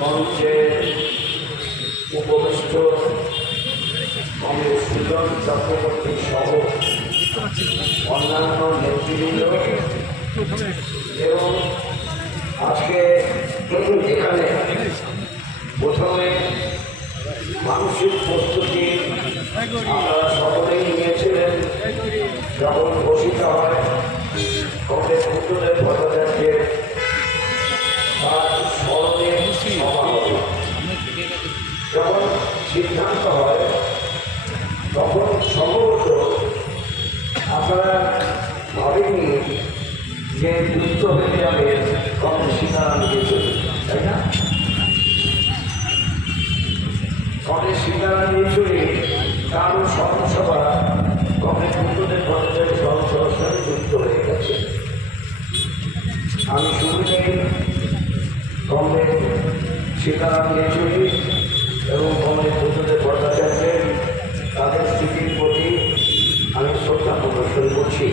মঞ্চের উপবিষ্ট কংগ্রেস সুজন চক্রবর্তী সহ অন্যান্য নেতৃবৃন্দ এবং আজকে এখানে প্রথমে মানসিক প্রস্তুতি আপনারা সকলেই নিয়েছিলেন। যখন ঘোষিত হয় কংগ্রেস পুত্রদের ভট্টাচার্যের তার স্মরণে সভা হবে, যখন সিদ্ধান্ত হয় তখন সম্ভবত আপনারা ভাবেননি যে যুক্ত হয়ে যাবে কংগ্রেস সীতারাম ইয়েচুরি, তাই না? কংগ্রেস সীতারাম ইয়েচুরি তারও স্মরণসভা কংগ্রেস পুত্রদের ভট্টাচার্য স্মরণসভার সঙ্গে যুক্ত হয়ে গেছে। আমি শুরুতেই কংগ্রেস সীতারাম ইয়েচুরি এবং কংগ্রেস পুত্রদের ভট্টাচার্যের তাদের স্থিতির প্রতি আমি শ্রদ্ধা প্রদর্শন করছি।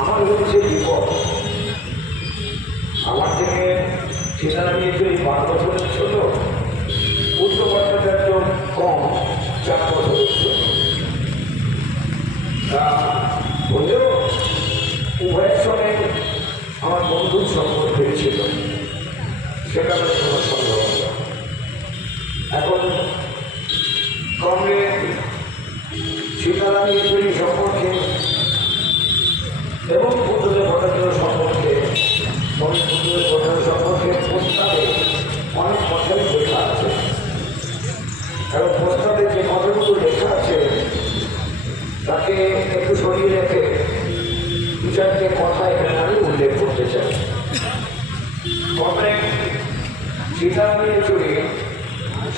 আমার হয়েছে বিপদ, আমার থেকে সীতারাম ইয়েচুরি 12 বছরের ছোট, পুত্র ভট্টাচার্য কম 4 বছরের ছোট। তা হলেও উভয়ের সঙ্গে আমার বন্ধুর সম্পর্ক হয়েছিল, সেটা কোনো সন্দেহ নেই। এখন কংগ্রেস সীতারাম ইয়েচুরি সম্পর্কে এবং পুত্রদের ভট্টাচার্য সম্পর্কে কংগ্রেস পুত্রদের ভট্টাচার্য সম্পর্কে প্রস্তাবে অনেক কথাই লেখা আছে এবং প্রস্তাবে যে কথাগুলো লেখা আছে তাকে একটু সরিয়ে রেখে দু চারটে কথা এখানে আমি উল্লেখ করতে চাই। কংগ্রেস সীতারাম ইয়েচুরি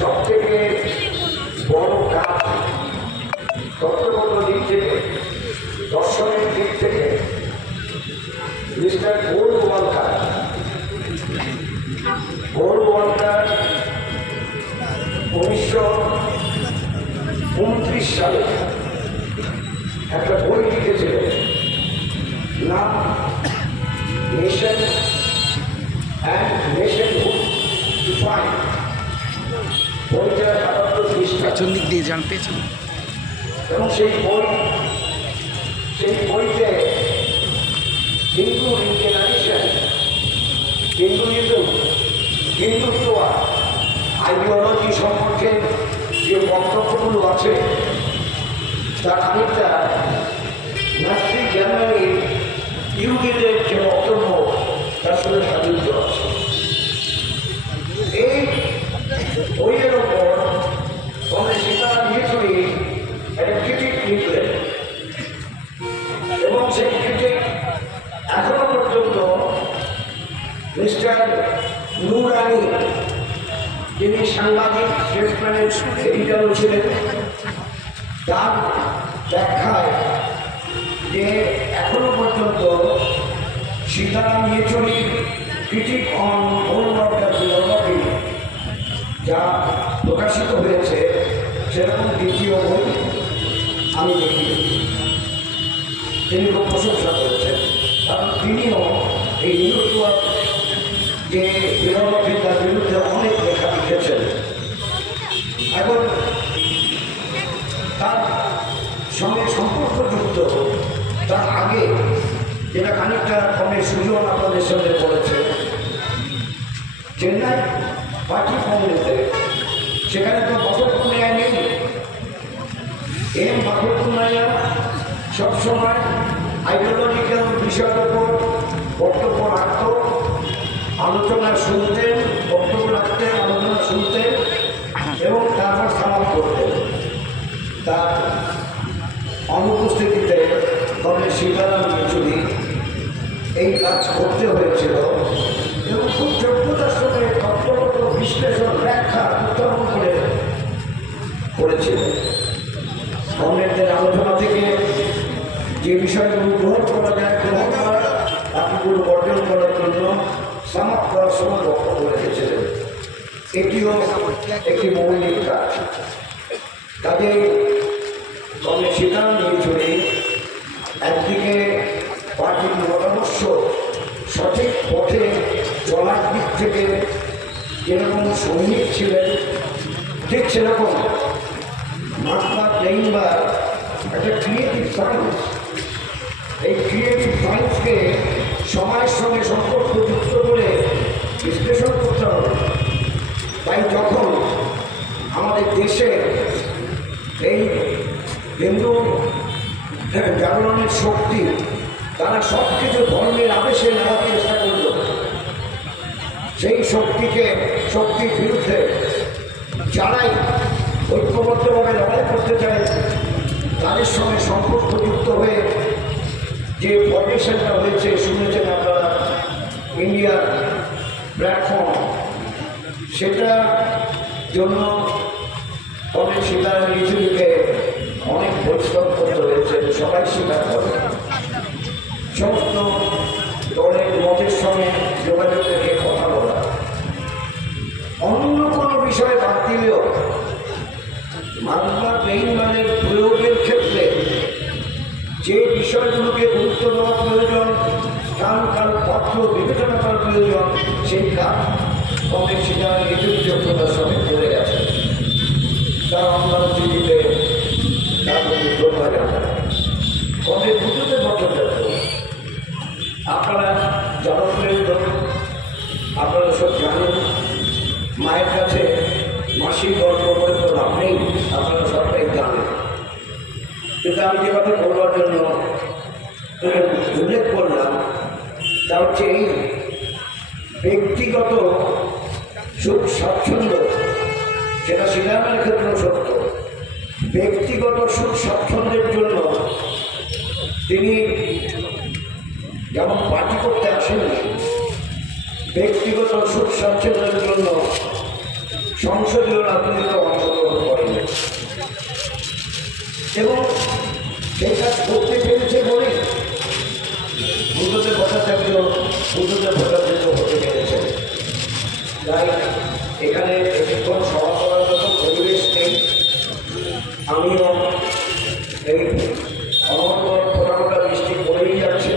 সব থেকে বড় কাজ তত্ত্বগত দিক থেকে, দর্শনের দিক থেকে মিস্টার গোলওয়ালকার 1929 সালে একটা বই লিখেছিলেন, নাম নেশন অ্যান্ড নেশনহুড ডিফাইন্ড। বইটা 77 পৃষ্ঠা দিক দিয়ে যান পেছন। এবং সেই বইতে হিন্দু ইনক্লিনেশন, হিন্দুত্ব আইডিওলজি সম্পর্কে যে বক্তব্যগুলো আছে তা খানিকটা নাস্তিক জার্মানির ইহুদিদের যে বক্তব্য তার সঙ্গে সাদৃশ্য আছে। এই বইয়ের ওপর কংগ্রেস সীতারাম ইয়েচুরি একটা ক্রিটিক লিখলেন এবং সেই ক্রিটিক এখনো পর্যন্ত মিস্টার নুরানি, যিনি সাংবাদিক স্টেটসম্যানের এডিটরও ছিলেন, তার ব্যাখ্যায় যে এখনো পর্যন্ত Sitaram Yechury critic on Golwalkar philosophy যা প্রকাশিত হয়েছে সেরকম দ্বিতীয় বই আমি দেখি। তিনি খুব প্রশংসা করেছেন, কারণ তিনিও এই হিন্দুত্ব যে ফিলোসফি তার বিরুদ্ধে অনেক লেখা লিখেছেন। এখন তার সঙ্গে সম্পর্কযুক্ত তার আগে যেটা খানিকটা কমে সুজন আপনাদের সঙ্গে বলেছে, চেন্নাই পার্টি কংগ্রেসে সেখানে তো বাসবপুরনাইয়া নেই। বাসবপুরনাইয়া সবসময় আইডিওলজিক্যাল বিষয়ের উপর বক্তব্য রাখত, আলোচনা শুনতেন, বক্তব্য রাখতেন, আলোচনা শুনতেন এবং তারপর সামাল করতেন। তার অনুপস্থিতিতে কংগ্রেস সীতারাম ইয়েচুরি এই কাজ করতে হয়েছিল এবং খুব যোগ্যতার সঙ্গে তত্ত্বগত বিশ্লেষণ, ব্যাখ্যা উত্থাপন করেছিলেন। কংগ্রেসের আলোচনা থেকে যে বিষয়গুলো গ্রহণ করা যায় গ্রহণ করা, বাকিগুলো বর্জন করার জন্য সামাপ করার সময় বক্তব্য রেখেছিলেন। এটিও একটি মৌলিক কাজ। কাজেই কংগ্রেস সীতারাম ইয়েচুরি একদিকে পার্টির মতাদর্শ সঠিক পথে চলার দিক থেকে যেরকম সৈনিক ছিলেন, ঠিক সেরকম মহাত্মা প্লেইনবার একটা ক্রিয়েটিভ সায়েন্স। এই ক্রিয়েটিভ সায়েন্সকে সময়ের সঙ্গে সম্পর্কযুক্ত করে বিশ্লেষণ করতে হবে। তাই যখন আমাদের দেশে এই হিন্দু জাগরণের শক্তি, তারা সব কিছু ধর্মের আবেশে নেওয়ার চেষ্টা করল, সেই শক্তির বিরুদ্ধে যারাই ঐক্যবদ্ধভাবে লড়াই করতে চায় তাদের সঙ্গে সম্পর্কযুক্ত হয়ে যে ফর্মেশনটা হয়েছে, শুনেছেন আপনারা, ইন্ডিয়ার প্ল্যাটফর্ম, সেটার জন্য অনেক সীতারাম ইয়েচুরিকে অনেক পরিশ্রম করতে হয়েছে, সবাই স্বীকার করে। সমস্ত দলের মতের সঙ্গে যোগাযোগ রেখে কথা বলা, অন্য কোনো বিষয়ে বাদ দিলেও মহাত্মা প্লেইনবারের প্রয়োগের ক্ষেত্রে যে বিষয়গুলোকে গুরুত্ব দেওয়া প্রয়োজন, স্থান কাল পাত্র বিবেচনা করার প্রয়োজন, সেই কাজ কংগ্রেস সীতারাম ইয়েচুরি যোগ্যতার সঙ্গে করে গেছে। তার অন্যান্য চিঠিতে তার মধ্যে শ্রদ্ধা জানায়। কংগ্রেস দুটোতে ভট্টাচার্য, আপনারা জনপ্রিয় লোক, আপনারা সব জানেন। মায়ের কাছে মাসির গল্প করে তো লাভ নেই, আপনারা সবটাই জানেন। কিন্তু আমি যে কথা বলবার জন্য উল্লেখ করলাম তা হচ্ছে এই ব্যক্তিগত সুখ স্বাচ্ছন্দ্য, যেটা সীতারামের ক্ষেত্রেও সত্য। ব্যক্তিগত সুখ স্বাচ্ছন্দ্যের জন্য তিনি যেমন পার্টি করতে আসেননি, ব্যক্তিগত সুখ স্বাচ্ছন্দ্যের জন্য সংসদীয় রাজনীতিতে অংশগ্রহণ করেন এবং সেই কাজ করতে পেরেছে বলে বুদ্ধদেব ভট্টাচার্য হতে পেরেছেন। তাই এখানে বেশিক্ষণ সভা করার মতো পরিবেশ নেই। আমিও এই অনর্গল ফোটাফোটা বৃষ্টি করেই যাচ্ছে,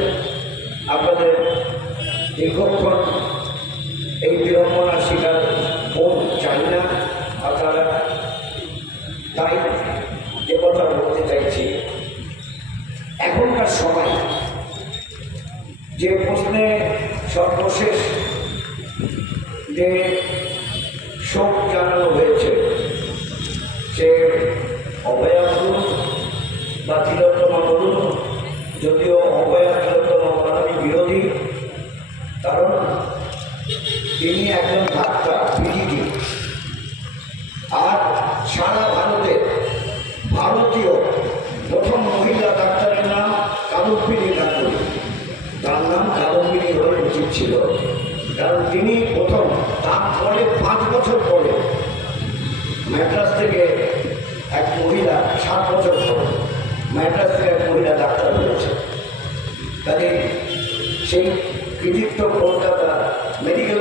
আপনাদের দীর্ঘক্ষণ এই বিড়ম্বনার শিকার বোধ চাই না আপনারা। তাই যে কথা বলতে চাইছি, এখনকার সময় যে প্রশ্নে সর্বশেষ যে শোক জানানো হয়েছে, সে অভয়া বলুন বা তিলোত্তমা বলুন, যদিও অভয়া তিলোত্তমা আমি বিরোধী, কারণ তিনি একজন ডাক্তার, পিজিটি, আর সারা ভারতে ভারতীয় প্রথম মহিলা ডাক্তারের নাম কাদম্বিনী ডাক্তার। তার নাম কাদম্বিনী হলে উচিত ছিল, কারণ তিনি প্রথম। তারপরে 5 বছর পরে ম্যাড্রাস থেকে এক মহিলা, 7 বছর পরে ম্যাড্রাস থেকে এক মহিলা ডাক্তার হয়েছে। কাজে সেই কৃতিত্ব কলকাতা মেডিকেল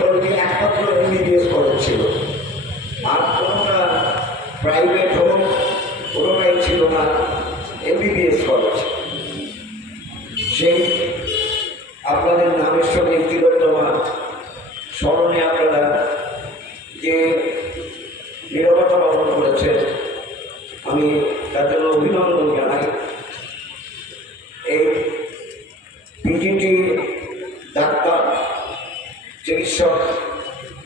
কলেজে একমাত্র MBBS কলেজ ছিল, আর কোনোটা প্রাইভেট হোক কোনোটাই ছিল না, MBBS কলেজ। সেই আপনাদের নামের সঙ্গে তিলোত্তমা স্মরণে আপনারা যে নীরবতা পালন করেছেন, আমি তার জন্য অভিনন্দন জানাই। এই পিজিটি ডাক্তার, চিকিৎসক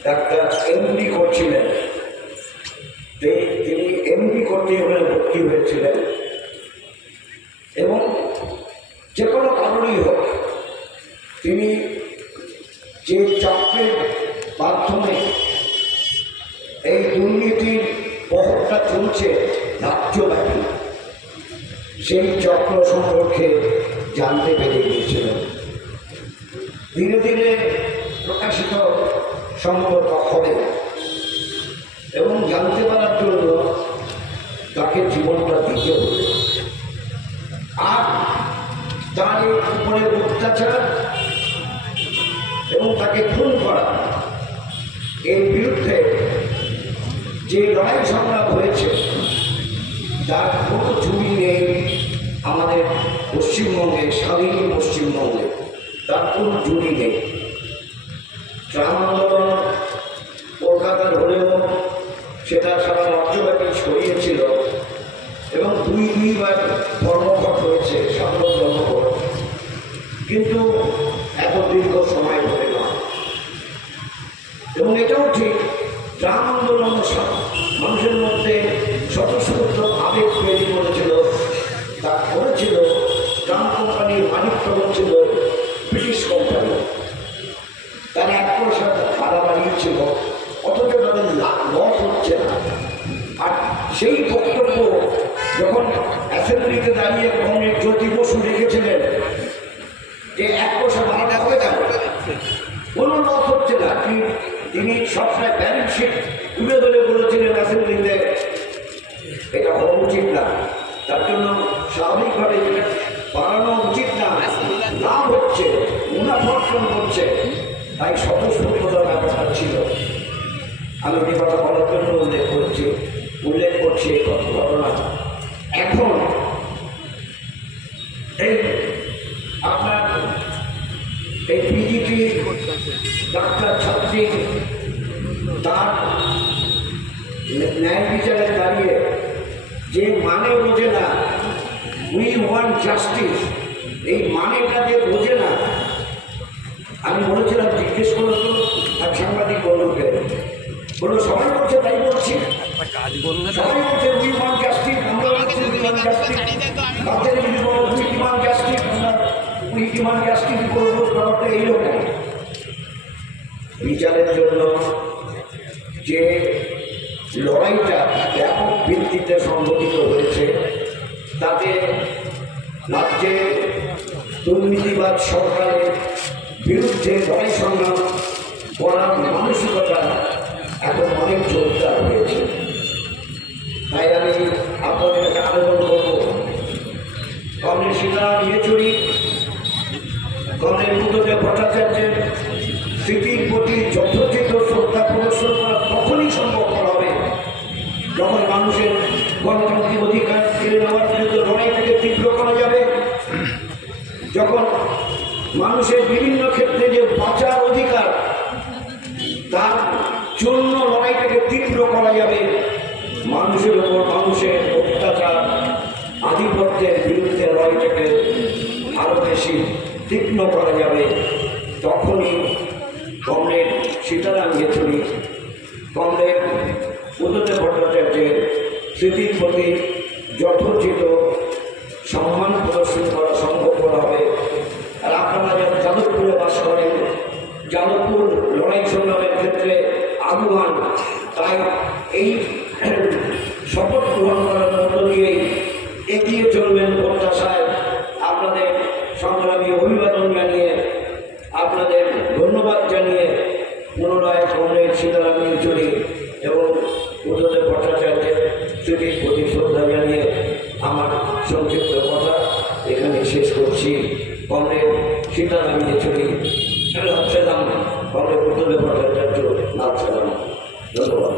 ডাক্তার MD করছিলেন, তিনি MD করতে ওখানে ভর্তি হয়েছিলেন এবং যে কোনো কারণেই হোক তিনি যে চক্রের মাধ্যমে এই দুর্নীতির বহরটা চলছে রাজ্যব্যাপী, সেই চক্র সম্পর্কে জানতে পেরে গিয়েছিলেন। ধীরে ধীরে প্রকাশিত সম্ভবত হবে এবং জানতে পারার জন্য তাকে জীবনটা দিতে হবে। আর তার উপরে অত্যাচার এবং তাকে খুন করা, এর বিরুদ্ধে যে লড়াই সংগ্রাম হয়েছে তার কোনো ঝুঁকি নেই আমাদের পশ্চিমবঙ্গে, স্বাধীন পশ্চিমবঙ্গে তার কোনো ঝুঁকি নেই। ট্রাম আন্দোলন কলকাতার হলেও সেটা সারা রাজ্যব্যাপী ছড়িয়েছিল এবং দুইবার ধর্মঘট হয়েছে, সাধারণ ধর্মঘট, কিন্তু এত দীর্ঘ সময় ধরে না। এবং এটাও ঠিক, ট্রাম আন্দোলন মানুষের মধ্যে স্বতঃস্ফূর্ত আবেগ তৈরি করেছিল। তা করেছিল ট্রাম কোম্পানির মালিকটা হচ্ছিল ব্রিটিশ কোম্পানি। তারা 1% ভাড়া বাড়িয়েছিল, অথচ তাদের লস হচ্ছে না। আর সেই বক্তব্য যখন অ্যাসেম্বলিতে দাঁড়িয়ে কমরেড জ্যোতি বসু রেখেছিলেন যে 1% ভাড়া হবে কেন, কোনো লস হচ্ছে না, তিনি সবসময় ব্যালেন্স শিট তুলে ধরে বলেছিলেন অ্যাসেম্বলিতে এটা হওয়া উচিত না, তার জন্য স্বাভাবিকভাবে বাড়ানো উচিত না, লাভ হচ্ছে, মুনাফা অর্জন করছে, তাই স্বতঃস্ফূর্ততার ব্যাপারটা ছিল। আমি যে কথা বলার জন্য উল্লেখ করছি এই ঘটনা। এখন এই আপনার এই পিজিটি ডাক্তার ছাত্রী তার ন্যায় বিচারে দাঁড়িয়ে যে মানে বোঝে না, উই ওয়ান্ট জাস্টিস, এই মানেটা যে বোঝে না, আমি বলেছিলাম জিজ্ঞেস করলো তো এক সাংবাদিক বন্ধুকে, বললো সবাই বলছে তাই বলছি, সবাই বলছে উই ওয়ান্ট জাস্টিস, আমরা বলছি উই ওয়ান্ট জাস্টিস, বাচ্চারা যদি বলো উই ডিমান্ড জাস্টিস, আমরা উই ডিমান্ড জাস্টিস করবো, ব্যাপারটা এইরকম। বিচারের জন্য যে লড়াইটা ব্যাপক ভিত্তিতে সংগঠিত হয়েছে, তাতে রাজ্যে দুর্নীতিবাদ সরকারের বিরুদ্ধে লড়াই সংগ্রাম করার মানসিকতা এখন অনেক জোরদার হয়েছে। তাই আমি আপনাদের কাছে আবেদন করব, কমরেড সীতারাম ইয়েচুরি, কমরেড বুদ্ধদেব ভট্টাচার্যের স্মৃতির প্রতি যথোচিত শ্রদ্ধা প্রদর্শন করা তখনই সম্ভব হবে যখন মানুষের গণতান্ত্রিক অধিকার কেড়ে নেওয়ার বিরুদ্ধে লড়াইটাকে তীব্র করা যাবে, যখন মানুষের বিভিন্ন ক্ষেত্রে যে বাঁচার অধিকার তার জন্য লড়াইটাকে তীব্র করা যাবে, মানুষের উপর মানুষের অত্যাচার আধিপত্যের বিরুদ্ধে লড়াইটাকে আরও বেশি তীক্ষ্ণ করা যাবে, তখনই কমরেড সীতারাম ইয়েচুরি, কমরেড বুদ্ধদেব ভট্টাচার্যের স্মৃতির প্রতি যথোচিত সম্মান প্রদর্শন করা সম্ভব করা হবে। আর আপনারা যারা যাদবপুরে বাস করেন, যাদবপুর লড়াই সংগ্রামের ক্ষেত্রে আগুয়ান, তাই এই শপথ গ্রহণ করার মধ্য দিয়েই এগিয়ে চলবেন প্রত্যাশায় আপনাদের সংগ্রামী অভিবাদন জানিয়ে, আপনাদের ধন্যবাদ জানিয়ে পুনরায় কমরেড সীতারাম ইয়েচুরি এবং বুদ্ধদেব ভট্টাচার্যের স্মৃতির প্রতি শ্রদ্ধা জানিয়ে আমার সংক্ষিপ্ত কথা এখানে শেষ করছি। কমরেড সীতারাম ইয়েচুরি, কমরেড বুদ্ধদেব ভট্টাচার্য, ধন্যবাদ।